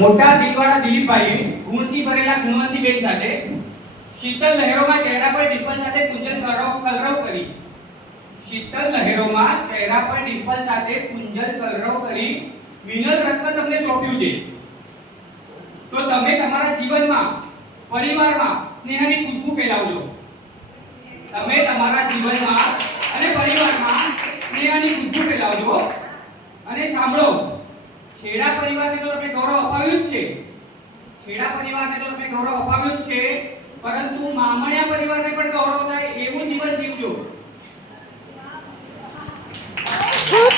મોટા દિલવાળા દિલીપભાઈએ ગુણથી ભરેલા ગુણવંતી બેન સાથે શીતળ લહેરોમાં ચહેરા પર ડિમ્પલ સાથે કુંજલ કલરવ કરી. શીતળ લહેરોમાં ચહેરા પર ડિમ્પલ સાથે કુંજલ કલરવ કરી વિનલ રત્ન તમને સોંપ્યું છે. તો તમે તમારા જીવનમાં પરિવારમાં સ્નેહની ખુશ્બુ ફેલાવજો. તમે તમારા જીવનમાં અને પરિવારમાં સ્નેહની ખુશ્બુ ફેલાવજો. અને સાંભળો, છેડા પરિવારને તો તમે ગૌરવ અપાવ્યું જ છે. છેડા પરિવારને તો તમે ગૌરવ અપાવ્યું જ છે, પરંતુ મામણિયા પરિવારને પણ ગૌરવ થાય એવું જીવન જીવજો. ખૂબ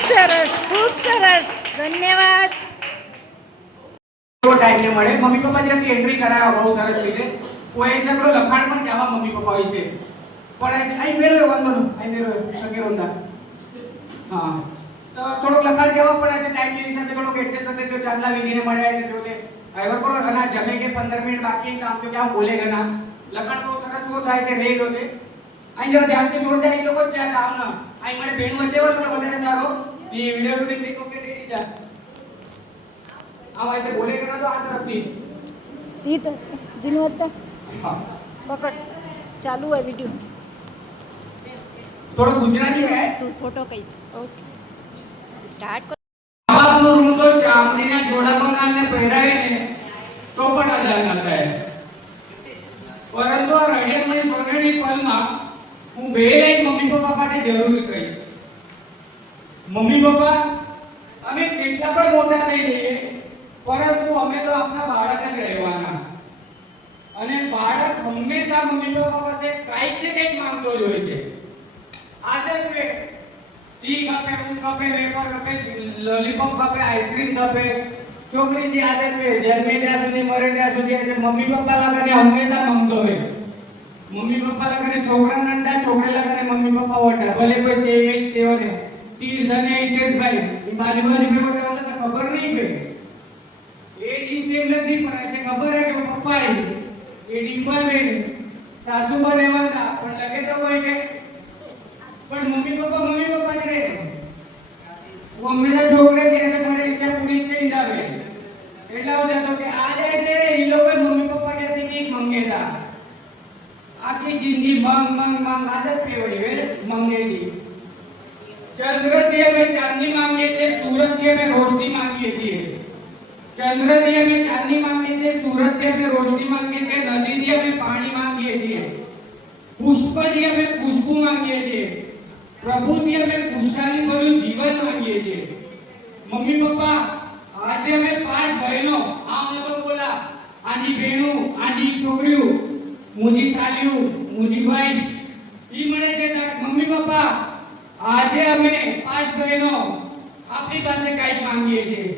સરસ, ધન્યવાદ. થોડો ટાઈમ ને મળે. મમ્મી પપ્પા જે એન્ટ્રી કરાયા બહુ સરસ રીતે. કોઈ સગળો લખાણ પણ કહેવા મમ્મી પપ્પા વિશે પણ આઈ મેરો વાંધો આઈ મેરો સગે રોંદા. હા, તો થોડોક લખાણ કહેવા પડે છે. ટાઈમ ની હિસાબે થોડોક એડજસ્ટ કરते તો ચાંદલા વિધીને મળ્યા છે જોતે હવે કરો અને જમે કે 15 મિનિટ બાકી કામ તો ક્યાં બોલેગા ના. લખાણ બહુ સરસ હો થાય છે રેલ હોતે. અહીં જરા ધ્યાનથી છોડ જાય એ લોકો ચાલ આવ ના. અહીં મને બેન વચ્ચે હોય તો વધારે સારો એ વિડિયો શૂટિંગ પીક ઓકે રેડી જા. આવા ऐसे बोलेगा ना तो આ તરફથી તીત જીનવત્તા હા પકડ. ચાલુ है વિડિયો. થોડો ગુજરાતી है. તું ફોટો કઈ છે. ઓકે, સ્ટાર્ટ કરો. બાપનો રૂમ તો ચામડીના જોડા બનાવીને પહેરાવીને તો પણ અજાન ના થાય. પરંતુ આ રડિયામણી સોનેરી પલમાં હું બે લાઈન મમ્મી પપ્પા માટે જરૂર કહીશ. મમ્મી પપ્પા, અમે કેટલા પણ મોટા થઈ જઈએ પરંતુ અમે તો આપણા બાળક જ રહેવાના. અને બાળક હંમેશા મમ્મી પપ્પા પાસે કંઈક ને કંઈક માંગતો જ હોય છે. આદત વે ટી ગપે, ઊ ગપે, વેફર ગપે, લોલીપોપ ગપે, આઈસ્ક્રીમ ગપે. છોકરીની આદત વે જન્મે ત્યાં સુધી મરે ત્યાં સુધી છે મમ્મી પપ્પા લાગને હંમેશા માંગતો હોય. મમ્મી પપ્પા લાગને છોકરા નંદા, છોકરા લાગને મમ્મી પપ્પા વટા. ભલે કોઈ સેવિંગ સેવો ને તીર ધને ઇતેશભાઈ એ બાજુમાં રીપે વટા તો ખબર નહીં કે એ ઈ સેમ નથી પણ છે ખબર હે કે પપ્પા એ ડિમ્પલ બેન સાસુ બનેવાના પણ લગે તો કોઈ કે પણ મમ્મી પપ્પા જ રહે. वो हमेशा छोकरे जैसे મને ઈચ્છા પૂરી થઈ જાવે એટલા હોતા તો કે આ જાય છે ઈ લોકો મમ્મી પપ્પા કહેતી કે મંગેતા આખી જિંદગી માંગ આદત પે હોય વે મંગેगी. चंद्र दिए में चांदी मांगे थे, सूरज दिए में रोशनी मांगी थी. चंद्र दिए में चांदी मांगे थे, सूरज दिए में रोशनी मांगे थे, नदी दिए में पानी मांगे थे, पुष्प दिए में खुशबू मांगे थे, प्रभु दिए में खुशहाली भर्યું जीवन मांगे थे. मम्मी पप्पा આજે અમે 5 બહેનો આમ તો બોલા આની બહેનો આની છોકરીઓ મુજી સાલીઓ મુજી ભાઈ ઈ મળે છે મમ્મી પપ્પા આજે અમે 5 બહેનો આપની પાસે કંઈક માંગીએ છીએ.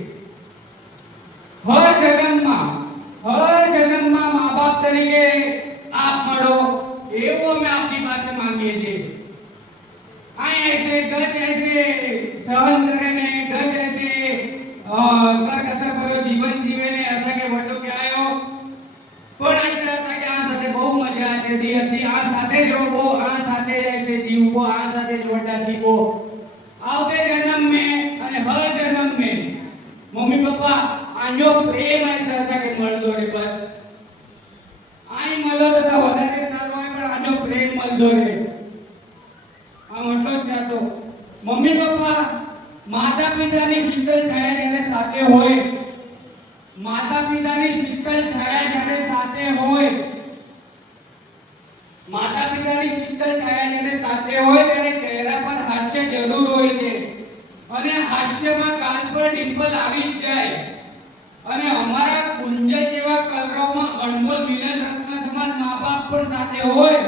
હર જન્મમાં મા બાપ તરીકે આપ મળો એવું અમે આપની પાસે માંગીએ છીએ. આ ऐसे गच ऐसे सहन करे ने गच ऐसे कर कसर भरो जीवन जीवे ने ऐसा के वटो के आयो पण ऐसा के आ साथे बहु मजा છે દિવસી આ સાથે જોવો આ સાથે ऐसे जीवो आ સાથે જોડા થીકો આવતે जन्म में અને હર जन्म में मम्मी पप्पा આજો પ્રેમ ऐसा કે મળતો રે બસ આઈ મળો તો વધારે સારું હોય પણ આજો પ્રેમ મળતો રે. ચાતો મમ્મી પપ્પા માતા પિતાની શીતળ છાયા જ્યારે સાથે હોય, માતા પિતાની શીતળ છાયા જ્યારે સાથે હોય, માતા પિતાની શીતળ છાયા જ્યારે સાથે હોય ત્યારે ચહેરા પર હાસ્ય જરૂર હોય છે અને હાસ્યમાં ગાલ પર ડિમ્પલ આવી જ જાય. અને અમારા કુંજલ જેવા કલરવમાં અણમોલ મિલન રત્ન સમાન મા બાપ પણ સાથે હોય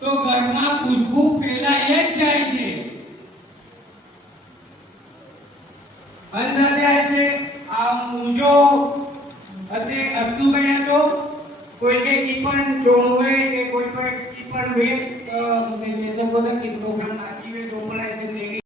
તો ઘરમાં ખુશ્બુ ફેલાઈ જ જાય છે. હર સાથે ऐसे આ મુજો અતે અસ્તુ ગયા તો કોઈ કે કી પણ જોણવે કે કોઈ પણ કી પણ વે મેં જैसे बोला कि प्रोग्राम